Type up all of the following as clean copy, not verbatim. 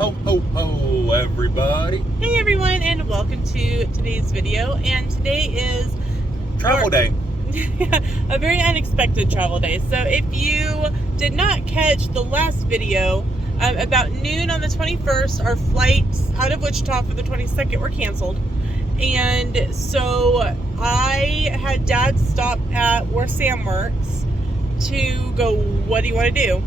Ho, ho, ho, everybody. Hey everyone, and welcome to today's video. And today is Travel day. a very unexpected travel day. So if you did not catch the last video, about noon on the 21st, our flights out of Wichita for the 22nd were canceled. And so I had Dad stop at where Sam works to go, what do you want to do?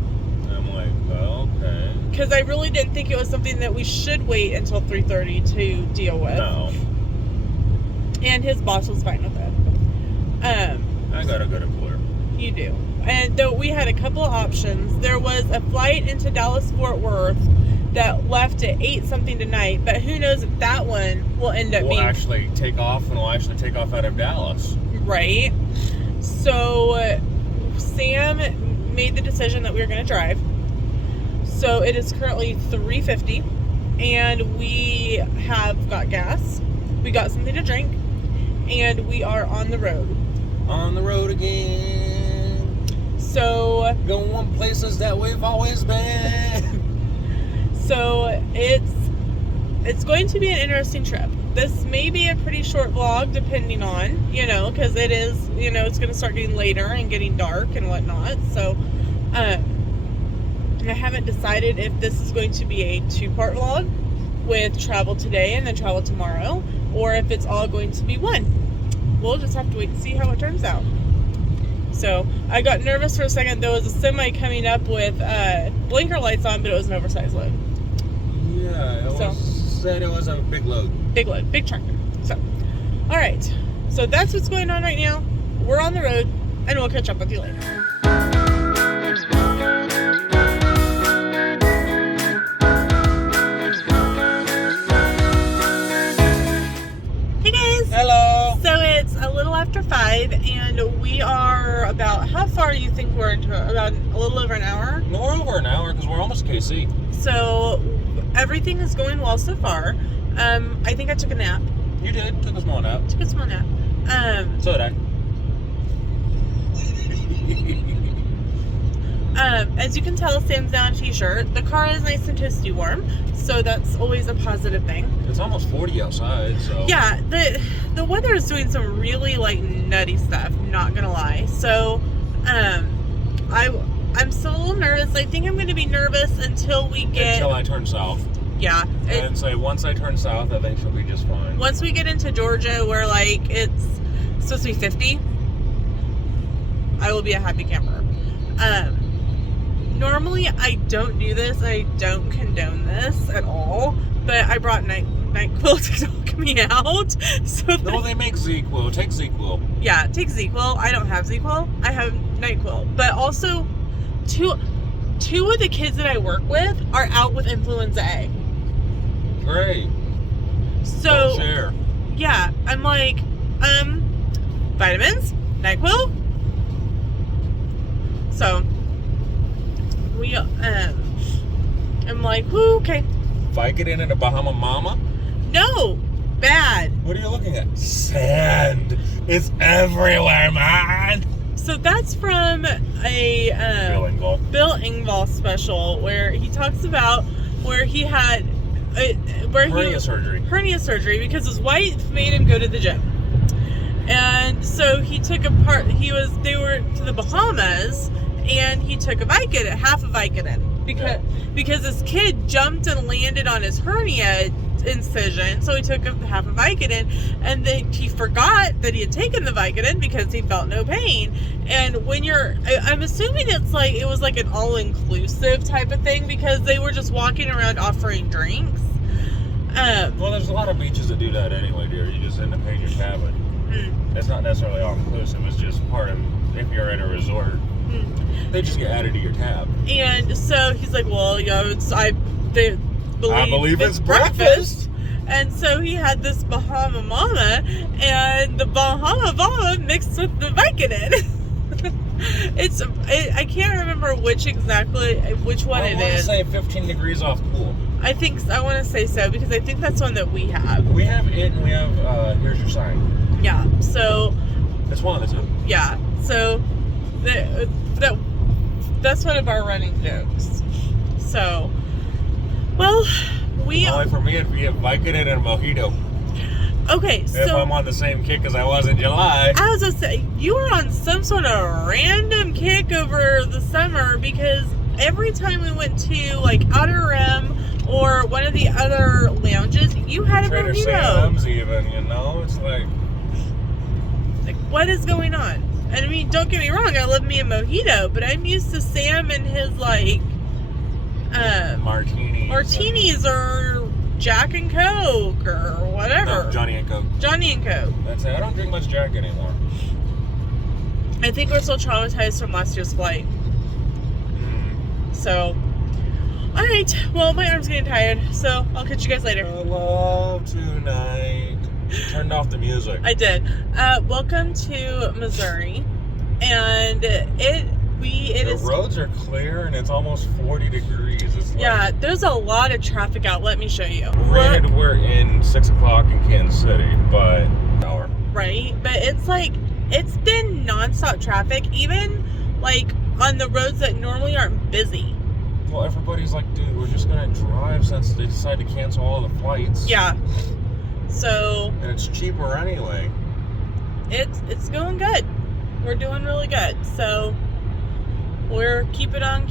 I'm like, well, okay. Because I really didn't think it was something that we should wait until 3:30 to deal with. No. And his boss was fine with it. I got a good employer. You do. And though we had a couple of options, there was a flight into Dallas-Fort Worth that left at 8 something tonight, but who knows if that one will end up We'll being... actually take off, and we'll actually take off out of Dallas. Right. So Sam made the decision that we were going to drive. So it is currently 3:50, and we have got gas, we got something to drink, and we are on the road. On the road again. So going places that we've always been. So it's going to be an interesting trip. This may be a pretty short vlog, depending on, because it is, it's going to start getting later and getting dark and whatnot. So, I haven't decided if this is going to be a 2-part vlog with travel today and then travel tomorrow, or if it's all going to be one. We'll just have to wait and see how it turns out. So I got nervous for a second. There was a semi coming up with blinker lights on, but it was an oversized load. Yeah, it was a big load. Big load, big tractor. So, all right. So that's what's going on right now. We're on the road, and we'll catch up with you later. Hello. So it's a little after 5, and we are about, how far do you think we're into? About a little over an hour? No, we're over an hour because we're almost KC. So everything is going well so far. I think I took a nap. You did. Took a small nap. Took a small nap. So did I. As you can tell, Sam's down a t-shirt. The car is nice and toasty warm, so that's always a positive thing. It's almost 40 outside, so... Yeah, the weather is doing some really, nutty stuff, not gonna lie. So, I'm still a little nervous. I think I'm gonna be nervous until we get... Until I turn south. Yeah. And say, once I turn south, I think she'll be just fine. Once we get into Georgia, where, it's supposed to be 50, I will be a happy camper. Normally, I don't do this. I don't condone this at all. But I brought NyQuil to knock me out. So No, they make ZQuil. Take ZQuil. Yeah, take ZQuil. I don't have ZQuil. I have NyQuil. But also, two of the kids that I work with are out with influenza A. Great. So, don't share. Yeah, I'm like, vitamins, NyQuil. So, I'm like, whoo, okay. Vicodin in a Bahama Mama? No, bad. What are you looking at? Sand. It's everywhere, man. So that's from a Bill Engvall special where he talks about where he had hernia surgery because his wife made him go to the gym. And so he took they were to the Bahamas, and he took half a Vicodin because his kid jumped and landed on his hernia incision, so he took half a Vicodin, and then he forgot that he had taken the Vicodin because he felt no pain. And I'm assuming it was like an all-inclusive type of thing because they were just walking around offering drinks. Well, there's a lot of beaches that do that anyway, dear. You just end up paying your cabin. It's not necessarily all-inclusive. It's just part of, if you're at a resort, they just get added to your tab. And so he's like, well, I believe it's breakfast. And so he had this Bahama Mama, and the Bahama Mama mixed with the Vicodin. I can't remember which one it is. I want to say 15 degrees off cool. I want to say so, because I think that's one that we have. We have it, and we have, here's your sign. Yeah, so... It's one of the two. Yeah, so that's one of our running jokes. So, Well, only for me, it'd be a Vicodin and a mojito. Okay, so... If I'm on the same kick as I was in July. I was going to say, you were on some sort of random kick over the summer because every time we went to, like, Outer Rim or one of the other lounges, you had a Trader mojito. Sam's even, you know? It's like, what is going on? And I mean, don't get me wrong, I love me a mojito, but I'm used to Sam and his, like, martinis or Jack and Coke or whatever. No, Johnny and Coke. Johnny and Coke. That's it. I don't drink much Jack anymore. I think we're still traumatized from last year's flight. So, alright. Well, my arm's getting tired, so I'll catch you guys later. Hello tonight. Turned off the music. I did. Welcome to Missouri. And the roads are clear and it's almost 40 degrees. It's yeah, there's a lot of traffic out. Let me show you. Granted, we're in 6 o'clock in Kansas City, but hour. Right, but it's like it's been nonstop traffic, even like on the roads that normally aren't busy. Well, everybody's like, dude, we're just gonna drive since they decided to cancel all the flights. Yeah. So. And it's cheaper anyway. It's going good. We're doing really good. So. We're keeping on,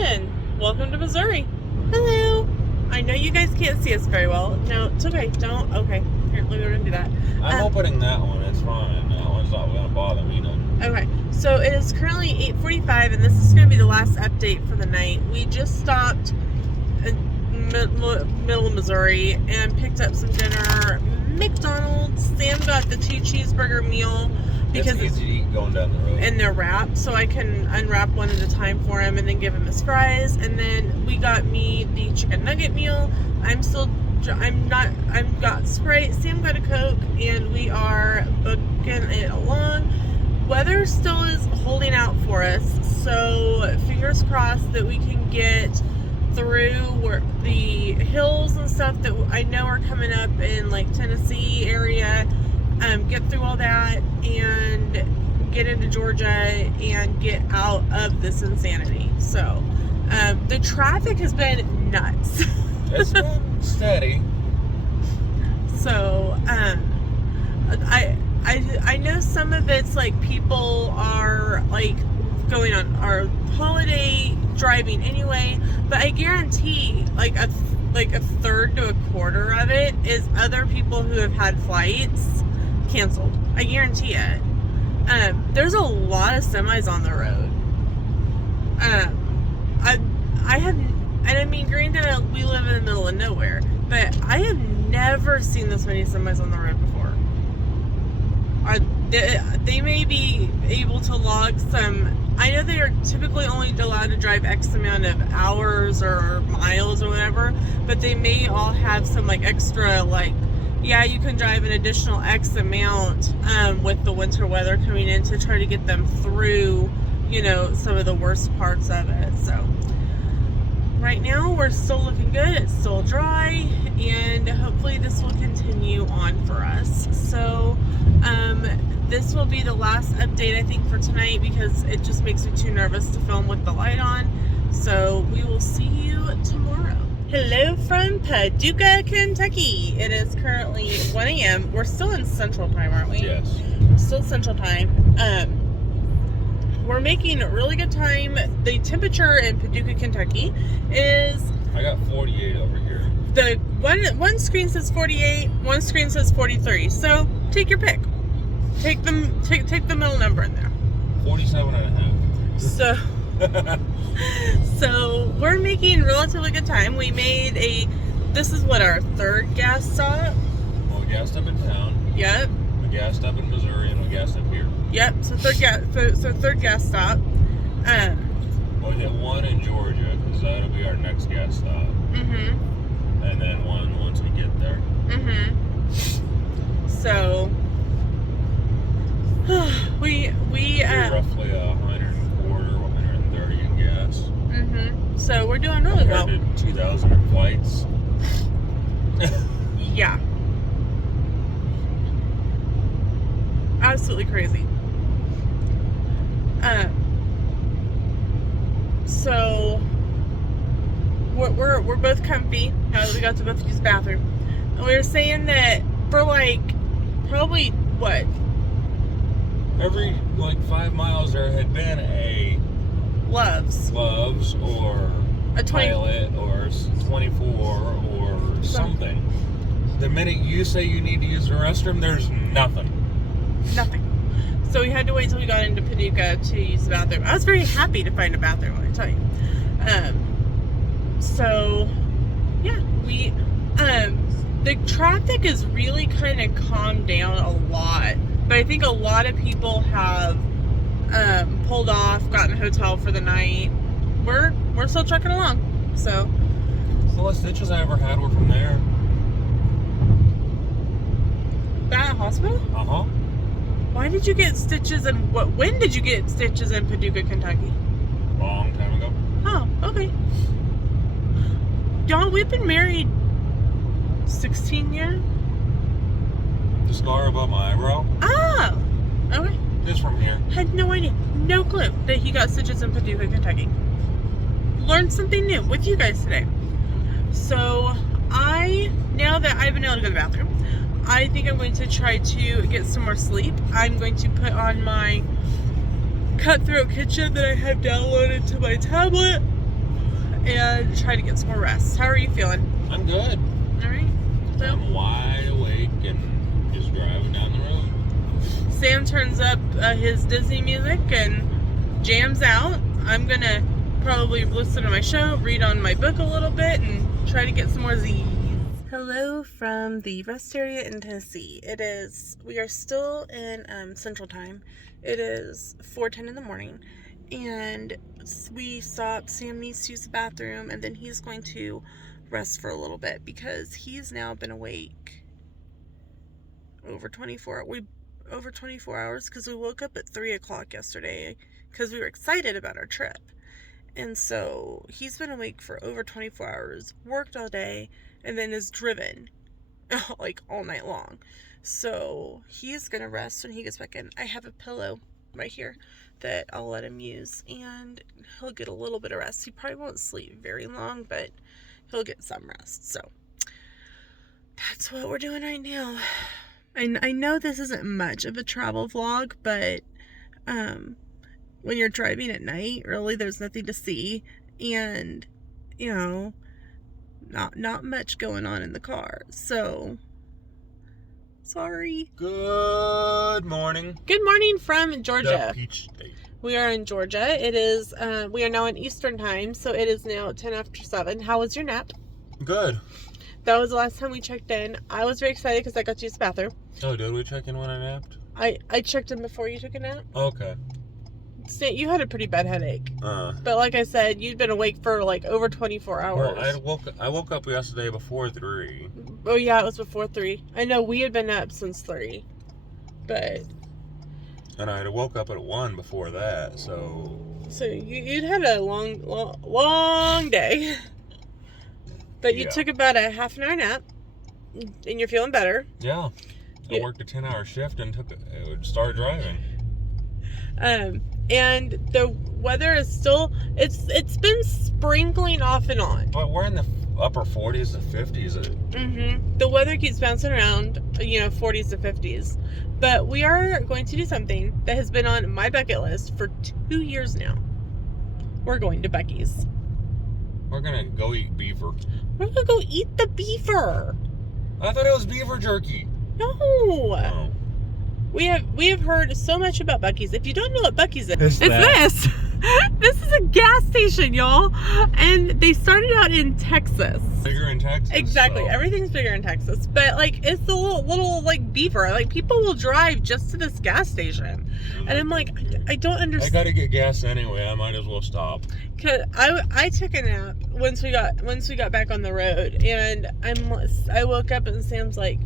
and welcome to Missouri. Hello. I know you guys can't see us very well. No, it's okay. Don't. Okay. Apparently we're gonna do that. I'm opening that one. It's fine. That one's not gonna bother me none. Okay. So it is currently 8:45, and this is gonna be the last update for the night. We just stopped in middle of Missouri and picked up some dinner. McDonald's. Sam got the 2 cheeseburger meal. Because it's easy to eat going down the road. And they're wrapped, so I can unwrap one at a time for him and then give him his fries. And then we got me the chicken nugget meal. I've got Sprite, Sam got a Coke, and we are booking it along. Weather still is holding out for us, so fingers crossed that we can get through the hills and stuff that I know are coming up in like Tennessee area. Get through all that and get into Georgia and get out of this insanity. So, the traffic has been nuts. It's been steady. So, I know some of it's like people are like going on our holiday driving anyway, but I guarantee like a third to a quarter of it is other people who have had flights canceled. I guarantee it. There's a lot of semis on the road. I have, and I mean, granted, we live in the middle of nowhere, but I have never seen this many semis on the road before. They may be able to log some. I know they are typically only allowed to drive X amount of hours or miles or whatever, but they may all have some like extra like. Yeah, you can drive an additional X amount with the winter weather coming in to try to get them through, you know, some of the worst parts of it. So right now we're still looking good. It's still dry, and hopefully this will continue on for us. So this will be the last update, I think, for tonight because it just makes me too nervous to film with the light on. So we will see you tomorrow. Hello from Paducah, Kentucky. It is currently 1 a.m. We're still in Central Time, aren't we? Yes. We're still Central Time. We're making really good time. The temperature in Paducah, Kentucky is... I got 48 over here. The one screen says 48, one screen says 43. So take your pick. Take the middle number in there. 47 and a half. So we're making relatively good time. We made this is what, our third gas stop? Well, we gassed up in town. Yep. We gassed up in Missouri and we gassed up here. Yep, so third gas stop. We'll hit one in Georgia because that'll be our next gas stop. Mm-hmm. And then one once we get there. Mm-hmm. So we roughly 130 in gas. Mm-hmm. So we're doing really well. Compared to 2,000 flights. Yeah. Absolutely crazy. So we're both comfy. we got to both use the bathroom. And we were saying that for like, probably, what? Every, like, 5 miles there had been a Loves or a 20, Pilot or 24 or something. The minute you say you need to use the restroom, there's nothing. Nothing. So we had to wait until we got into Paducah to use the bathroom. I was very happy to find a bathroom, I tell you. So yeah, we the traffic is really kind of calmed down a lot, but I think a lot of people have pulled off, gotten a hotel for the night. We're still trucking along. So the last stitches I ever had were from there. That hospital? Uh-huh. Why did you get stitches and when did you get stitches in Paducah, Kentucky? Long time ago. Oh, okay. Y'all, we've been married 16 years. The scar above my eyebrow? Oh, okay. Just from here. Had no idea. No clue that he got stitches in Paducah, Kentucky. Learned something new with you guys today. So, now that I've been able to go to the bathroom, I think I'm going to try to get some more sleep. I'm going to put on my Cutthroat Kitchen that I have downloaded to my tablet and try to get some more rest. How are you feeling? I'm good. Alright. So, I'm wide awake and just driving down the road. Sam turns up his Disney music and jams out. I'm going to probably listen to my show, read on my book a little bit, and try to get some more Z's. Hello from the rest area in Tennessee. We are still in Central Time. It is 4:10 in the morning, and we stopped. Sam needs to use the bathroom, and then he's going to rest for a little bit because he's now been awake over 24 hours because we woke up at 3 o'clock yesterday because we were excited about our trip. And so he's been awake for over 24 hours, worked all day, and then is driven like all night long. So he's gonna rest when he gets back in. I have a pillow right here that I'll let him use, and he'll get a little bit of rest. He probably won't sleep very long, but he'll get some rest. So that's what we're doing right now. I know this isn't much of a travel vlog, but when you're driving at night, really there's nothing to see, and you know, not much going on in the car. So sorry. Good morning. Good morning from Georgia. The Peach State. We are in Georgia. It is we are now in Eastern Time, so it is now 10 after 7. How was your nap? Good. That was the last time we checked in. I was very excited because I got to use the bathroom. Oh, did we check in when I napped? I checked in before you took a nap. Okay. You had a pretty bad headache. But like I said, you'd been awake for like over 24 hours. Well, I woke up yesterday before 3. Oh yeah, it was before 3. I know we had been up since 3. But... And I had woke up at 1 before that, so... So you'd had a long day. But you took about a half an hour nap. And you're feeling better. Yeah. I worked a 10-hour shift and started driving. And the weather is still, it's been sprinkling off and on. But we're in the upper 40s to 50s. Mm-hmm. The weather keeps bouncing around, 40s to 50s. But we are going to do something that has been on my bucket list for 2 years now. We're going to Buc-ee's. We're going to go eat beaver. We're going to go eat the beaver. I thought it was beaver jerky. No. Oh. We have heard so much about Buc-ee's. If you don't know what Buc-ee's is, it's this. This is a gas station, y'all. And they started out in Texas. Bigger in Texas. Exactly. So. Everything's bigger in Texas. But like it's the little like beaver. Like people will drive just to this gas station. And I'm like, I don't understand. I gotta get gas anyway. I might as well stop. Cause I took a nap once we got back on the road, and I woke up and Sam's like,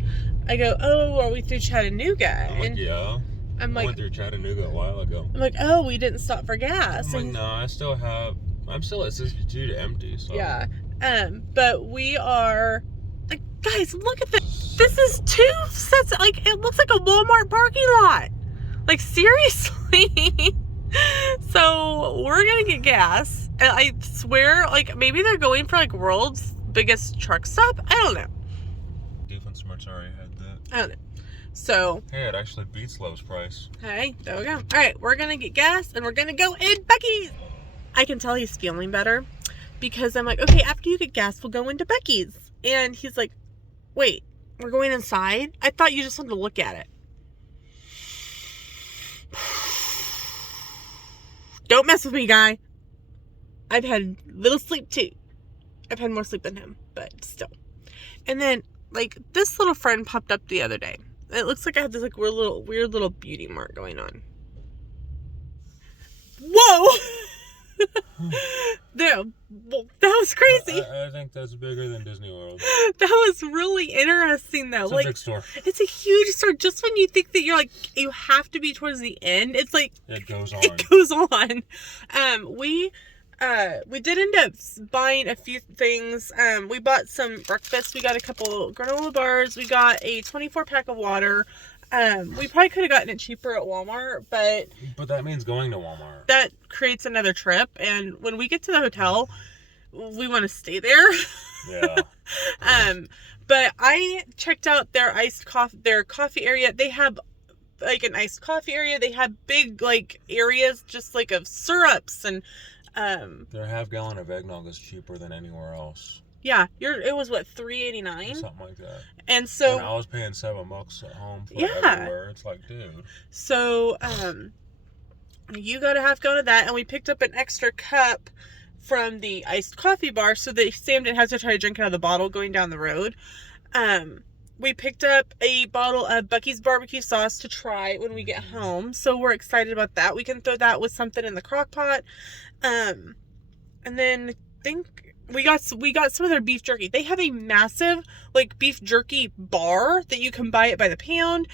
I go, oh, are we through Chattanooga? I'm like, yeah. I'm like, I went through Chattanooga a while ago. I'm like, oh, we didn't stop for gas. I'm like, no, I'm still at 62 to empty. So. Yeah. But we are, like, guys, look at this. This is 2 sets. Like, it looks like a Walmart parking lot. Like, seriously. So we're gonna get gas. And I swear, like, maybe they're going for like world's biggest truck stop. I don't know. Defense Smarts already had that. I don't know. So, hey, it actually beats Lowe's price. Hey, there we go. All right, we're going to get gas and we're going to go in Becky's. I can tell he's feeling better because I'm like, okay, after you get gas, we'll go into Becky's. And he's like, wait, we're going inside? I thought you just wanted to look at it. Don't mess with me, guy. I've had little sleep too. I've had more sleep than him, but still. And then, like, this little friend popped up the other day. It looks like I have this like weird little beauty mark going on. Whoa! There, that was crazy. I think that's bigger than Disney World. That was really interesting, though. It's like, a big store. It's a huge store. Just when you think that you're like you have to be towards the end, it's like it goes on. It goes on. We did end up buying a few things. We bought some breakfast. We got a couple granola bars. We got a 24-pack of water. We probably could have gotten it cheaper at Walmart, but that means going to Walmart. That creates another trip, and when we get to the hotel, we want to stay there. Yeah. But I checked out their their coffee area. They have like an iced coffee area. They have big like areas just like of syrups and their half-gallon of eggnog is cheaper than anywhere else. Yeah, it was what, $3.89? Something like that. And so I was paying $7 at home for everywhere. It's like, dude. So you got a half gallon of that, and we picked up an extra cup from the iced coffee bar so that Sam didn't have to try to drink out of the bottle going down the road. We picked up a bottle of Bucky's barbecue sauce to try when we get home, so we're excited about that. We can throw that with something in the crock pot. And then I think we got some of their beef jerky. They have a massive like beef jerky bar that you can buy it by the pound,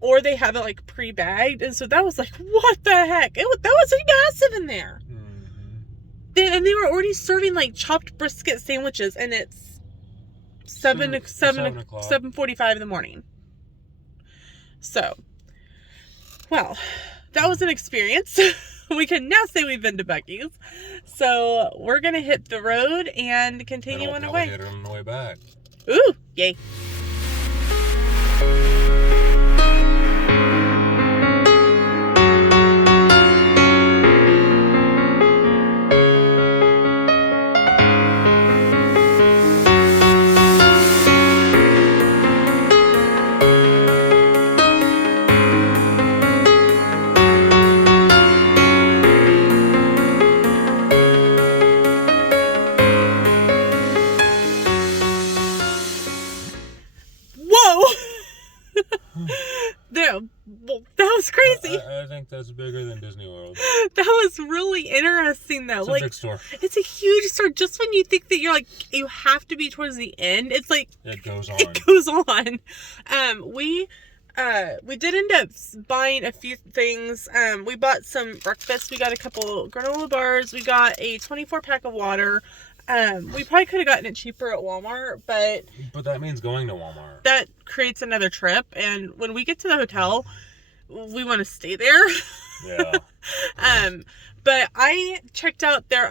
or they have it like pre-bagged. And so that was like, what the heck? That was like massive in there. Mm-hmm. And they were already serving like chopped brisket sandwiches, and it's 7:45 in the morning. So, well, that was an experience. We can now say we've been to Becky's. So we're going to hit the road and continue on our way. Get it on the way back. Ooh, yay. That was crazy. I think that's bigger than Disney World. That was really interesting, though. It's like, a big store. It's a huge store. Just when you think that you're like you have to be towards the end, it's like it goes on. It goes on. We did end up buying a few things. We bought some breakfast. We got a couple granola bars. We got a 24-pack of water. We probably could have gotten it cheaper at Walmart, but that means going to Walmart. That creates another trip, and when we get to the hotel, we want to stay there. Yeah. But I checked out their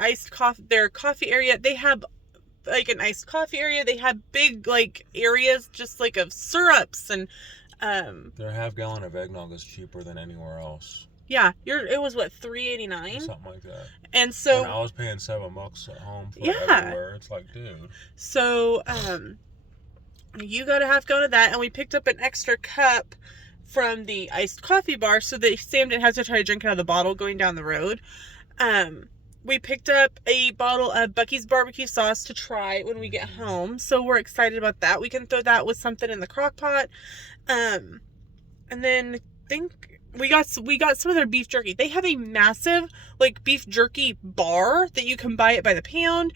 their coffee area. They have like an iced coffee area. They have big like areas just like of syrups and their half-gallon of eggnog is cheaper than anywhere else. Yeah, it was what, $3.89? Something like that. And so I was paying $7 at home for everywhere. It's like, dude. So you got a half gallon of that, and we picked up an extra cup from the iced coffee bar so that Sam didn't have to try to drink out of the bottle going down the road. We picked up a bottle of Bucky's barbecue sauce to try when we get home, so we're excited about that. We can throw that with something in the crock pot. And then I think we got some of their beef jerky. They have a massive like beef jerky bar that you can buy it by the pound,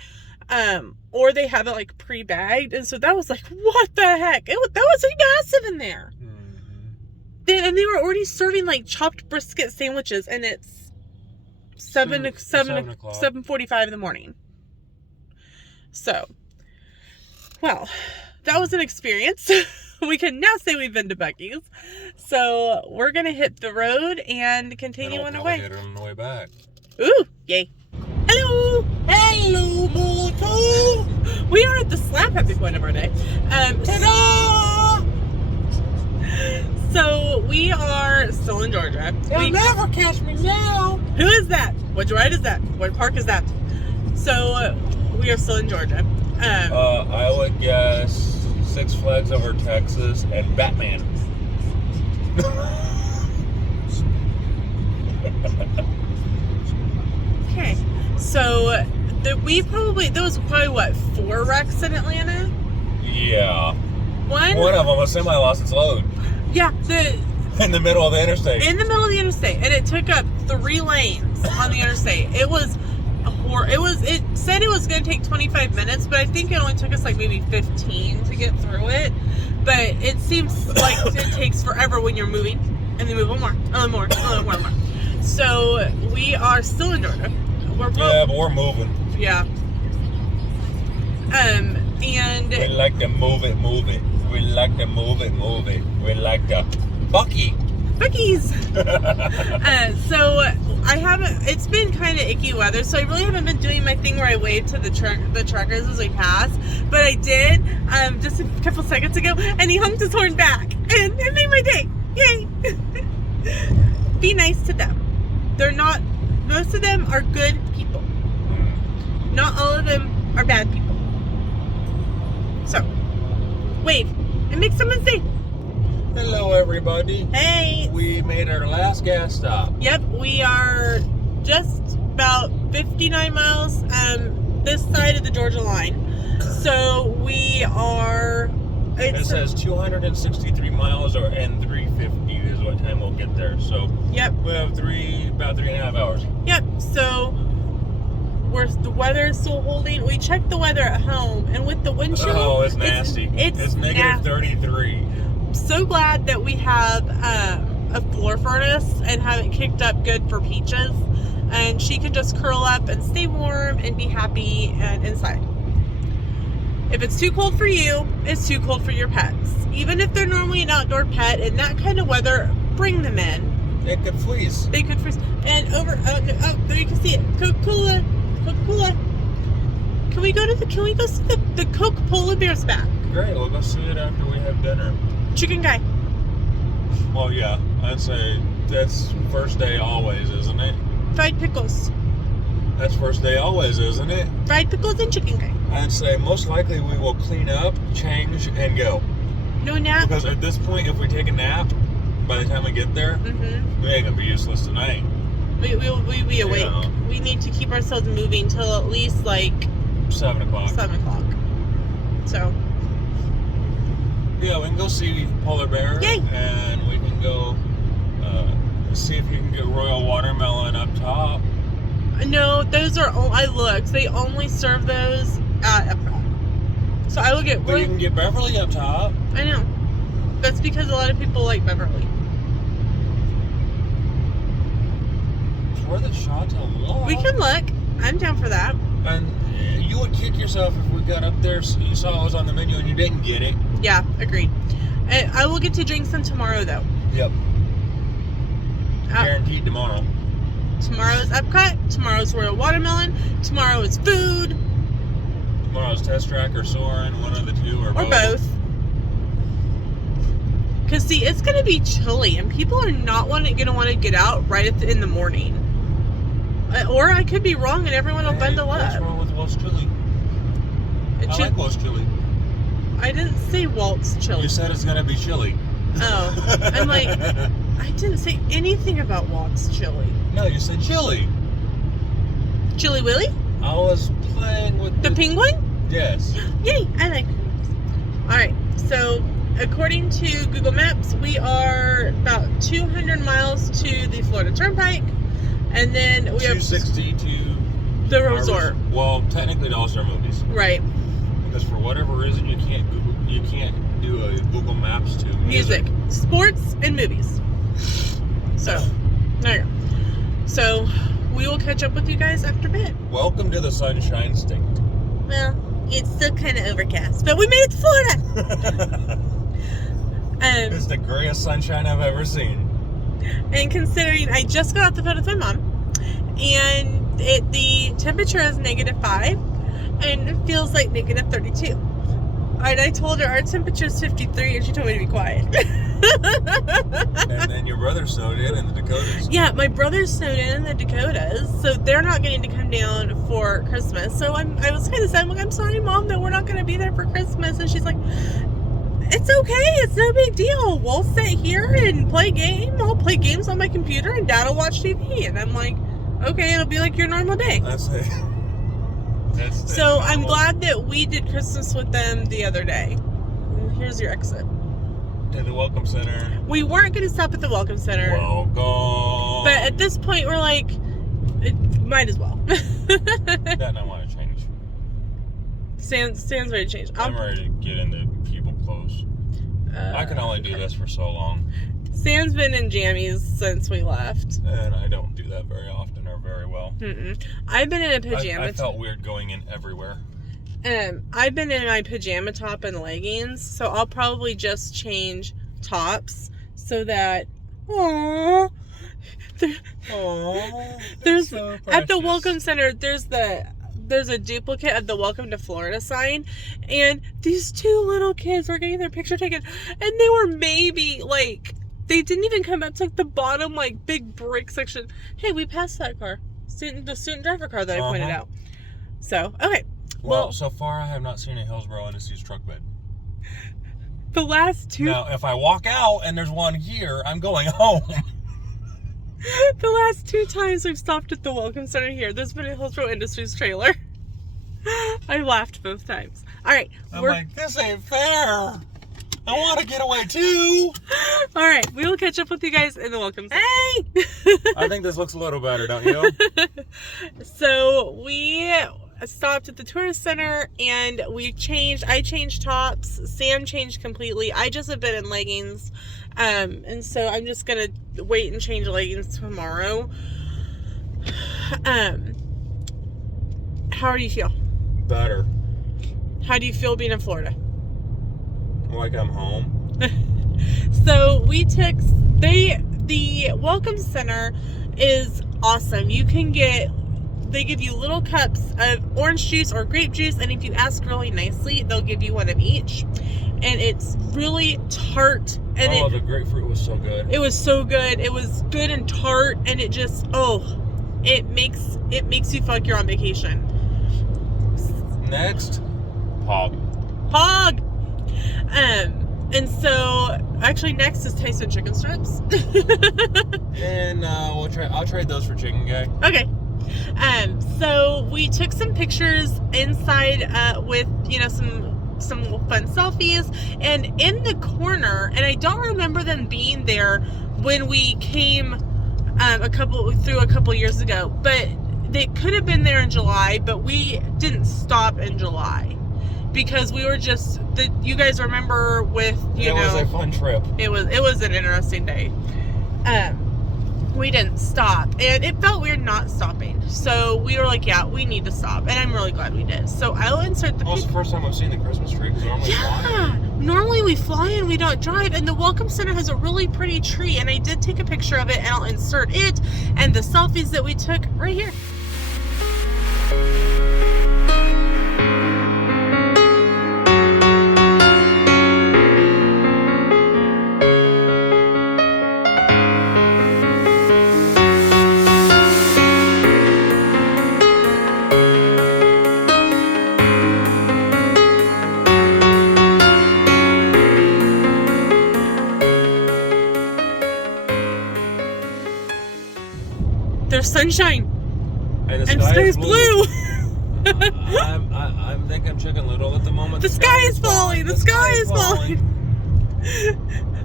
or they have it like pre-bagged. And so that was like, what the heck? That was like massive in there. Mm-hmm. And they were already serving like chopped brisket sandwiches, and it's 7:45 in the morning. So, well, that was an experience. We can now say we've been to Becky's. So we're going to hit the road and continue on our way. Get it on the way back. Ooh, yay. Hello! Hello, mortal! We are at the slap happy point of our day. Ta-da! So we are still in Georgia. You'll never catch me now. Who is that? What ride is that? What park is that? So we are still in Georgia. I would guess Six Flags Over Texas and Batman. Okay. So there was probably what, 4 wrecks in Atlanta? Yeah. One of them, a semi lost its load. Yeah, in the middle of the interstate. In the middle of the interstate, and it took up 3 lanes on the interstate. It was It said it was going to take 25 minutes, but I think it only took us like maybe 15 to get through it. But it seems like it takes forever when you're moving, and they move one more. So we are still in Georgia. But we're moving. Yeah. And we like to move it. We like to move it. We like to Buc-ee's. So I haven't. It's been kind of icky weather, so I really haven't been doing my thing where I wave to the truckers as we pass. But I did just a couple seconds ago, and he honked his horn back, and it made my day. Yay! Be nice to them. They're not. Most of them are good people. Not all of them are bad people. So wave and make someone say. Hello, everybody. Hey. We made our last gas stop. Yep, we are just about 59 miles this side of the Georgia line. So we are. It says 263 miles and 350 is what time we'll get there. So yep, we have about 3.5 hours. Yep. So the weather is still holding. We checked the weather at home, and with the wind chill, oh, it's nasty. It's negative nasty. 33. So glad that we have a floor furnace and have it kicked up good for Peaches, and she can just curl up and stay warm and be happy and inside. If it's too cold for you, it's too cold for your pets. Even if they're normally an outdoor pet in that kind of weather, bring them in. It could freeze. They could freeze. And there you can see it. Coca-Cola. Can we go see the Coke Polar Bear's back? Great, we'll go see it after we have dinner. Chicken guy. Well, yeah, I'd say that's first day always, isn't it? Fried pickles. That's first day always, isn't it? Fried pickles and chicken guy. I'd say most likely we will clean up, change, and go. No nap? Because at this point, if we take a nap, by the time we get there, we ain't gonna be useless tonight. We'll be awake. Yeah. We need to keep ourselves moving till at least like 7 o'clock. 7 o'clock. So. Yeah, we can go see Polar Bear. Yay. And we can go see if you can get Royal Watermelon up top. No, those are I looked. They only serve those at Epcot. So I will get. But you can get Beverly up top. I know. That's because a lot of people like Beverly. Where the shot to look? We can look. I'm down for that. And you would kick yourself if we got up there, so you saw it was on the menu and you didn't get it. Yeah, agreed. And I will get to drink some tomorrow, though. Yep. Guaranteed tomorrow. Tomorrow's Epcot. Tomorrow's Royal Watermelon. Tomorrow is food. Tomorrow's Test Track or Soarin', one of the two, or both. Because, see, it's going to be chilly, and people are not going to want to get out right in the morning. Or I could be wrong, and everyone will bundle up. What's wrong with Walt's Chili? I like Walt's Chili. I didn't say Walt's Chili. You said it's going to be chilly. Oh. I'm like, I didn't say anything about Walt's Chili. No, you said chili. Chili Willy? I was playing with the penguin? Yes. Yay, I like penguins. Alright, so according to Google Maps, we are about 200 miles to the Florida Turnpike, and then we have 260 to the resort. Well, technically to All-Star Movies. Right. Because for whatever reason you can't do a Google Maps to music, sports, and movies. So, there you go. So, we will catch up with you guys after bed. Welcome to the Sunshine State. Well, it's still kind of overcast, but we made it to Florida. It's the grayest sunshine I've ever seen. And considering I just got off the phone with my mom, and the temperature is -5, and it feels like negative 32. And I told her our temperature is 53, and she told me to be quiet. And then your brother snowed in the Dakotas. Yeah, my brother snowed in the Dakotas, so they're not getting to come down for Christmas. So I was kind of sad. I'm like, I'm sorry, Mom, that we're not going to be there for Christmas. And she's like, it's okay. It's no big deal. We'll sit here and play games. I'll play games on my computer, and Dad will watch TV. And I'm like, okay, it'll be like your normal day. That's it. So I'm glad that we did Christmas with them the other day. Here's your exit. To the Welcome Center. We weren't going to stop at the Welcome Center. Welcome. But at this point, we're like, it might as well. That I want to change. Stan's ready to change. I'm ready to get into people clothes. I can only do this for so long. Stan's been in jammies since we left. And I don't do that very often or very well. I've been in a pajama. I felt weird going in everywhere. I've been in my pajama top and leggings, so I'll probably just change tops so that. Aww. There's so at the Welcome Center. There's a duplicate of the Welcome to Florida sign, and these two little kids were getting their picture taken, and they were maybe like. They didn't even come up to like the bottom, like big brick section. Hey, we passed that car, the student driver car that I pointed out. So okay. Well, so far I have not seen a Hillsborough Industries truck bed. The last two. Now, if I walk out and there's one here, I'm going home. The last two times we've stopped at the Welcome Center here, there's been a Hillsborough Industries trailer. I laughed both times. All right. I'm like, this ain't fair. I want to get away too. All right, we will catch up with you guys in the Welcome Center. Hey! I think this looks a little better, don't you? So we stopped at the tourist center and I changed tops. Sam changed completely. I just have been in leggings. And so I'm just going to wait and change leggings tomorrow. How do you feel? Better. How do you feel being in Florida? Like I'm home. So we took the Welcome Center is awesome. They give you little cups of orange juice or grape juice, and if you ask really nicely, they'll give you one of each. And it's really tart. And the grapefruit was so good. It was so good. It was good and tart, and it just it makes you feel like you're on vacation. Next, Hog. And so actually next is Tyson chicken strips. And I'll trade those for chicken guy. Okay. So we took some pictures inside with some fun selfies, and in the corner, and I don't remember them being there when we came a couple years ago, but they could have been there in July, but we didn't stop in July. Because we were you guys remember with, It was a fun trip. It was an interesting day. We didn't stop, and it felt weird not stopping. So we were like, yeah, we need to stop, and I'm really glad we did. So I'll insert the. It's the first time I've seen the Christmas tree, because normally we fly and we don't drive, and the Welcome Center has a really pretty tree, and I did take a picture of it, and I'll insert it and the selfies that we took right here. There's sunshine. And the sky is blue. I think I'm Chicken Little at the moment. The sky is falling. The sky is falling.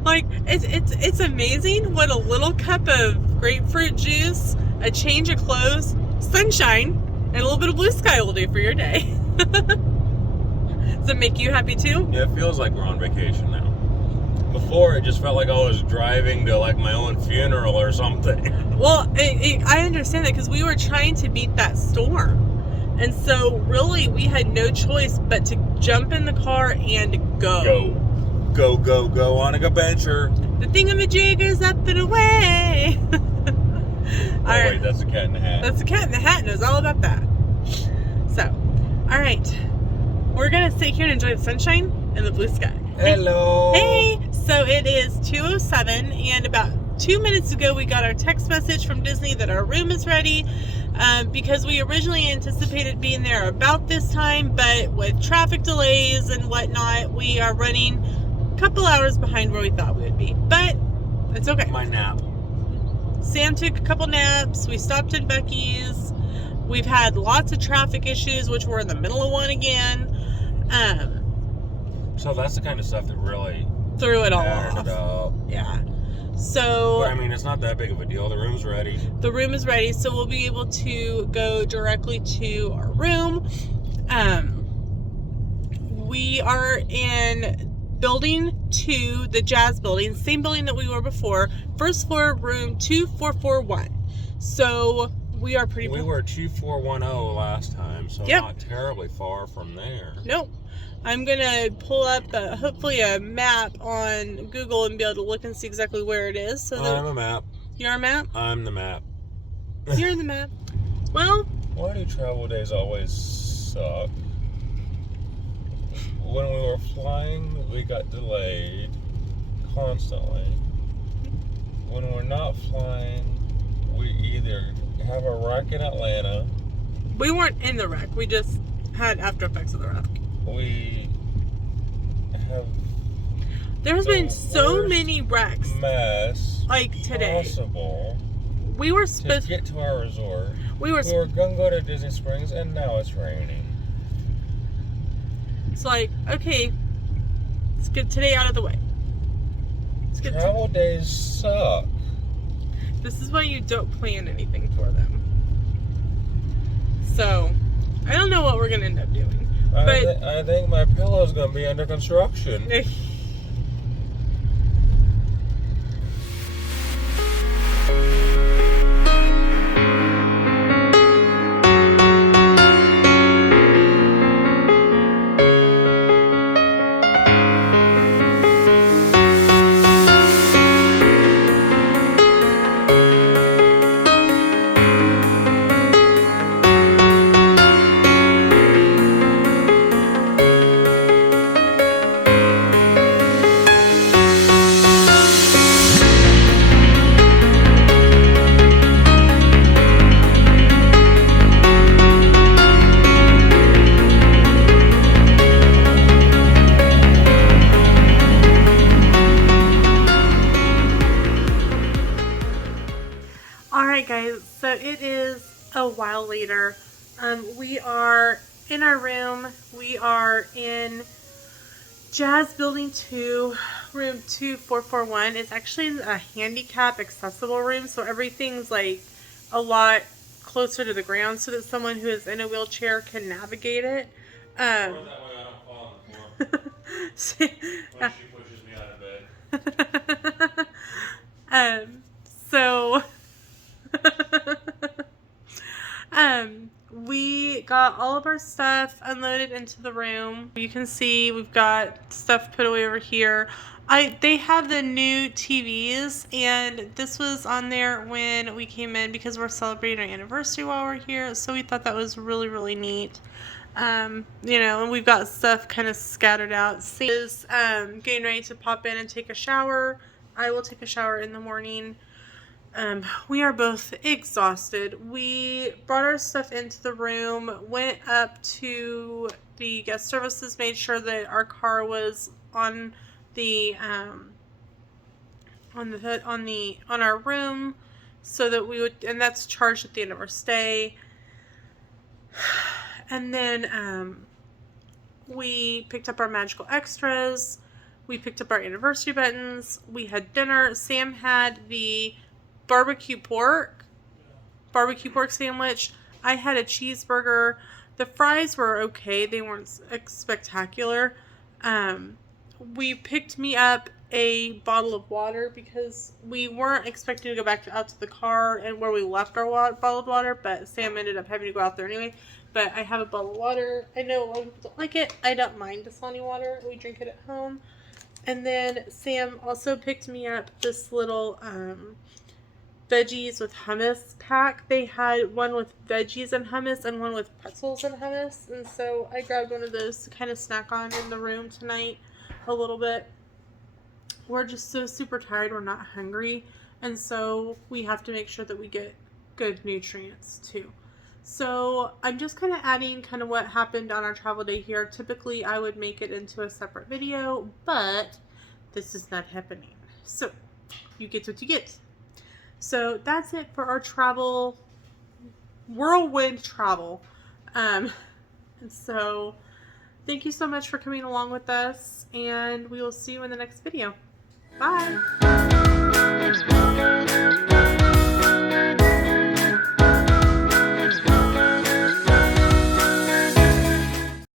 Like, it's amazing what a little cup of grapefruit juice, a change of clothes, sunshine, and a little bit of blue sky will do for your day. Does it make you happy too? Yeah, it feels like we're on vacation now. Before, it just felt like I was driving to like my own funeral or something. Well, I understand that because we were trying to beat that storm. And so really we had no choice but to jump in the car and go. Go on a adventure. The thingamajig is up and away. Wait, that's a Cat in the Hat. That's a Cat in the Hat, knows all about that. So, All right. We're going to sit here and enjoy the sunshine and the blue sky. Hello. Hey. So it is 2:07, and about 2 minutes ago we got our text message from Disney that our room is ready. Because we originally anticipated being there about this time, but with traffic delays and whatnot, we are running a couple hours behind where we thought we would be. But it's okay. My nap. Sam took a couple naps. We stopped at Becky's. We've had lots of traffic issues, which we're in the middle of one again. So that's the kind of stuff that really threw it all off. Yeah. So, but, I mean, it's not that big of a deal. The room's ready. The room is ready, so we'll be able to go directly to our room. We are in building 2, the Jazz building, same building that we were before. First floor, room 2441. So we are pretty. We were 2410 last time, so yep. Not terribly far from there. Nope. I'm going to pull up, hopefully, a map on Google and be able to look and see exactly where it is. So I'm a map. You're a map? I'm the map. You're the map. Well... Why do travel days always suck? When we were flying, we got delayed constantly. When we're not flying, we either have a wreck in Atlanta. We weren't in the wreck. We just had after effects of the wreck. We have. There's been so many wrecks. Mess. Like today. Possible. We were to get to our resort. We were gonna go to Disney Springs, and now it's raining. It's like, okay, let's get today out of the way. Travel days suck. This is why you don't plan anything for them. So, I don't know what we're gonna end up doing. I think my pillow's gonna be under construction. Alright guys, so it is a while later. We are in our room. We are in Jazz Building 2, room 2441. It's actually a handicap accessible room, so everything's like a lot closer to the ground so that someone who is in a wheelchair can navigate it. That way I don't fall on the floor. When she pushes me out of bed. So we got all of our stuff unloaded into the room. You can see we've got stuff put away over here. They have the new TVs, and this was on there when we came in because we're celebrating our anniversary while we're here. So we thought that was really, really neat. You know, and we've got stuff kind of scattered out. Sam is getting ready to pop in and take a shower. I will take a shower in the morning. We are both exhausted. We brought our stuff into the room, went up to the guest services, made sure that our car was on the on our room, so that we would, and that's charged at the end of our stay. And then we picked up our magical extras. We picked up our anniversary buttons. We had dinner. Sam had the barbecue pork sandwich. I had a cheeseburger. The fries were okay. They weren't spectacular. We picked me up a bottle of water because we weren't expecting to go back out to the car and where we left our bottle of water, but Sam ended up having to go out there anyway. But I have a bottle of water. I know a lot of people don't like it. I don't mind Dasani water. We drink it at home. And then Sam also picked me up this little veggies with hummus pack. They had one with veggies and hummus and one with pretzels and hummus. And so I grabbed one of those to kind of snack on in the room tonight a little bit. We're just so super tired. We're not hungry. And so we have to make sure that we get good nutrients too. So I'm just kind of adding kind of what happened on our travel day here. Typically I would make it into a separate video, but this is not happening. So you get what you get. So that's it for our travel, whirlwind travel. And so thank you so much for coming along with us, and we will see you in the next video. Bye.